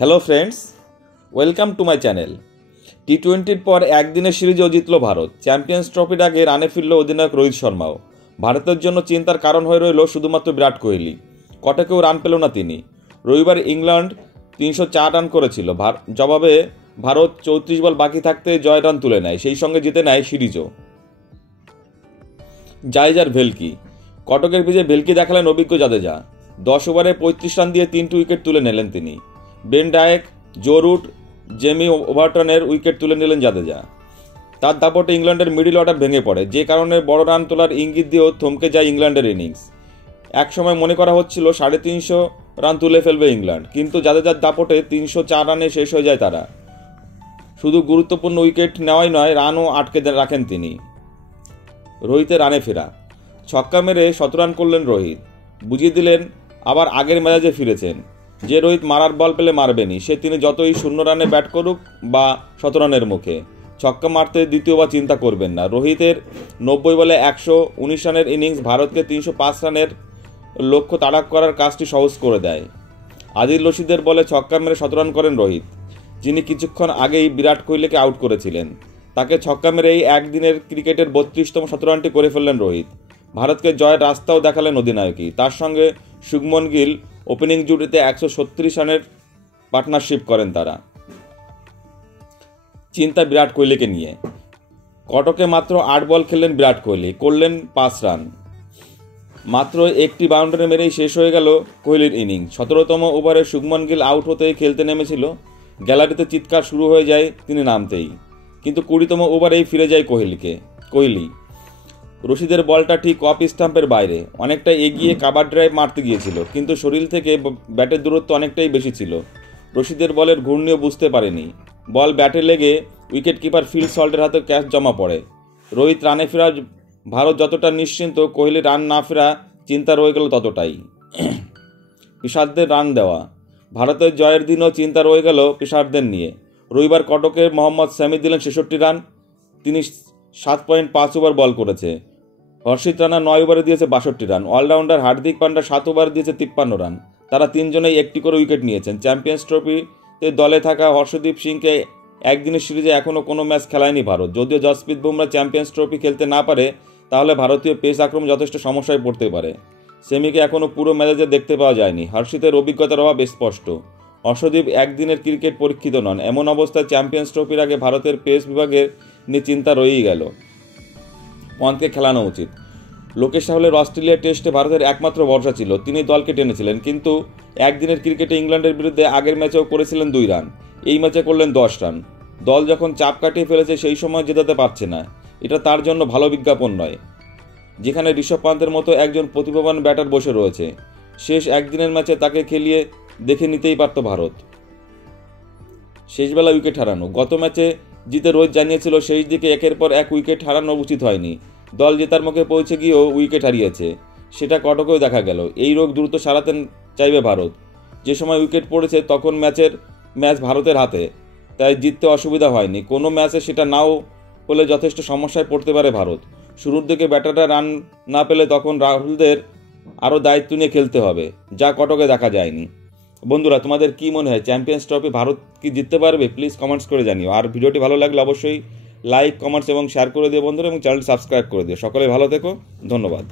Hello friends, welcome to my channel. টি-20-র পর একদিনের সিরিজও জিতল ভারত। চ্যাম্পিয়ন্স ট্রফির আগে রানে ফিরল অধিনায়ক রোহিত শর্মাও। ভারতের জন্য চিন্তার কারণ হয়ে রইল শুধুমাত্র বিরাট কোহলি। কটাকেও রান পেল না তিনি। রবিবার ইংল্যান্ড 304 রান করেছিল, জবাবে ভারত 34 বল বাকি থাকতে জয় রান তুলে নেয়, সেই সঙ্গে জিতে নেয় সিরিজও। জাদেজার ভেলকি। কটকের পিচে ভেলকি দেখালেন অভিজ্ঞ জাদেজা। 10 ওভারে 35 রান দিয়ে 3টি উইকেট তুলে নিলেন তিনি। Ben Duckett, Joe Root, Jamie ওভারটনের উইকেট তুলে নিলেন জাদেজা। তার দাপটে ইংল্যান্ডের মিডল অর্ডার ভেঙে পড়ে, যে কারণে বড় রান তোলার ইঙ্গিত দিয়েও থমকে যায় ইংল্যান্ডের ইনিংস। একসময় মনে করা হচ্ছিল 350 রান তুলে ফেলবে ইংল্যান্ড, কিন্তু জাদেজার দাপটে 304 রানে শেষ হয়ে যায় তারা। শুধু গুরুত্বপূর্ণ উইকেট নেওয়াই নয়, রানও আটকে রাখেন তিনি। রোহিতের রানে ফেরা। ছক্কা মেরে 17 রান করলেন রোহিত, বুঝিয়ে দিলেন আবার আগের মেজাজে ফিরেছেন। যে রোহিত মারার বল পেলে মারবেনি, তিনি যতই 0 রানে ব্যাট করুক বা 17 রানের মুখে, ছক্কা মারতে দ্বিতীয়বার চিন্তা করবেন না। রোহিতের 90 বলে 119 রানের ইনিংস ভারতকে 305 রানের লক্ষ্য তাড়া করার কাজটি সহজ করে দেয়। আদিল রশিদের বলে ছক্কা মেরে 17 রান করেন রোহিত, যিনি কিছুক্ষণ আগেই বিরাট কোহলিকে আউট করেছিলেন। তাকে ছক্কা মেরে এই একদিনের ক্রিকেটের 32তম 17 রানটি করে ফেললেন রোহিত। ভারতকে জয়ের রাস্তাও দেখালেন অধিনায়কই। তার সঙ্গে শুভমন গিল ওপেনিং জুটিতে 136 রানের পার্টনারশিপ করেন তারা। চিন্তা বিরাট কোহলিকে নিয়ে। কটকে মাত্র 8 বল খেললেন বিরাট কোহলি, করলেন 5 রান। মাত্র একটি বাউন্ডারি মেরেই শেষ হয়ে গেল কোহলির ইনিংস। 17তম ওভারে শুভমন গিল আউট হতেই খেলতে নেমেছিল। গ্যালারিতে চিৎকার শুরু হয়ে যায় তিনি নামতেই, কিন্তু 20তম ওভারেই ফিরে যায় কোহলি। রশিদের বলটা ঠিক অফ স্টাম্পের বাইরে, অনেকটা এগিয়ে কাভার ড্রাইভ মারতে গিয়েছিল, কিন্তু শরীর থেকে ব্যাটের দূরত্ব অনেকটাই বেশি ছিল। রশিদের বলের ঘূর্ণিও বুঝতে পারেনি। বল ব্যাটে লেগে উইকেট কিপার ফিল সল্টের হাতে ক্যাচ জমা পড়ে। রোহিত রানে ফেরা ভারত যতটা নিশ্চিন্ত, কোহলি রান না ফেরা চিন্তা রয়ে গেল ততটাই। পেসারদের রান দেওয়া। ভারতের জয়ের দিনও চিন্তা রয়ে গেল পেসারদের নিয়ে। রবিবার কটকের মোহাম্মদ শামি দিলেন 66 রান। তিনি 7.5 ওভার বল করেছে। হর্ষিত রানা 9 ওভারে দিয়েছে 62 রান। অলরাউন্ডার হার্দিক পান্ডা 7 ওভার দিয়েছে 53 রান। তারা তিনজনেই একটি করে উইকেট নিয়েছেন। চ্যাম্পিয়ন্স ট্রফিতে দলে থাকা হর্ষদীপ সিংকে একদিনের সিরিজে এখনও কোনো ম্যাচ খেলায়নি ভারত। যদিও জসপ্রীত বুমরা চ্যাম্পিয়ন্স ট্রফি খেলতে না পারে, তাহলে ভারতীয় পেস আক্রমণ যথেষ্ট সমস্যায় পড়তে পারে। সেমিকে এখনও পুরো ম্যাচে দেখতে পাওয়া যায়নি। হর্ষিতের অভিজ্ঞতার অভাব স্পষ্ট। হর্ষদীপ একদিনের ক্রিকেট পরীক্ষিত নন। এমন অবস্থায় চ্যাম্পিয়ন্স ট্রফির আগে ভারতের পেস বিভাগের নিয়ে চিন্তা রয়েই গেল। পন্থকে খেলানো উচিত। লোকেশ রাহুলের অস্ট্রেলিয়া টেস্টে ভারতের একমাত্র ভরসা ছিল, তিনি দলকে টেনেছিলেন, কিন্তু একদিনের ক্রিকেটে ইংল্যান্ডের বিরুদ্ধে আগের ম্যাচেও করেছিলেন 2 রান, এই ম্যাচে করলেন 10 রান। দল যখন চাপ কাটিয়ে ফেলেছে, সেই সময় জেতাতে পারছে না। এটা তার জন্য ভালো বিজ্ঞাপন নয়, যেখানে ঋষভ পান্তের মতো একজন প্রতিভাবান ব্যাটার বসে রয়েছে। শেষ একদিনের ম্যাচে তাকে খেলিয়ে দেখে নিতেই পারত ভারত। শেষবেলা উইকেট হারানো। গত ম্যাচে জিতে রোহিত জানিয়েছিল শেষ দিকে একের পর এক উইকেট হারানো উচিত হয়নি। দল জেতার মুখে পৌঁছে গিয়েও উইকেট হারিয়েছে, সেটা কটকেও দেখা গেল। এই রোগ দ্রুত সারাতে চাইবে ভারত। যে সময় উইকেট পড়েছে তখন ম্যাচ ভারতের হাতে, তাই জিততে অসুবিধা হয়নি। কোনো ম্যাচে সেটা নাও হলে যথেষ্ট সমস্যায় পড়তে পারে ভারত। শুরুর দিকে ব্যাটাররা রান না পেলে তখন রাহুলদের আরও দায়িত্ব নিয়ে খেলতে হবে, যা কটকে দেখা যায়নি। বন্ধুরা, তোমাদের কি মনে হয়, চ্যাম্পিয়ন্স ট্রফি ভারত কি জিততে পারবে? প্লিজ কমেন্টস করে জানিও। আর ভিডিওটি ভালো লাগলে অবশ্যই লাইক, কমেন্টস এবং শেয়ার করে দিও বন্ধুরা, এবং চ্যানেলটি সাবস্ক্রাইব করে দিও। সকলে ভালো থেকো, ধন্যবাদ।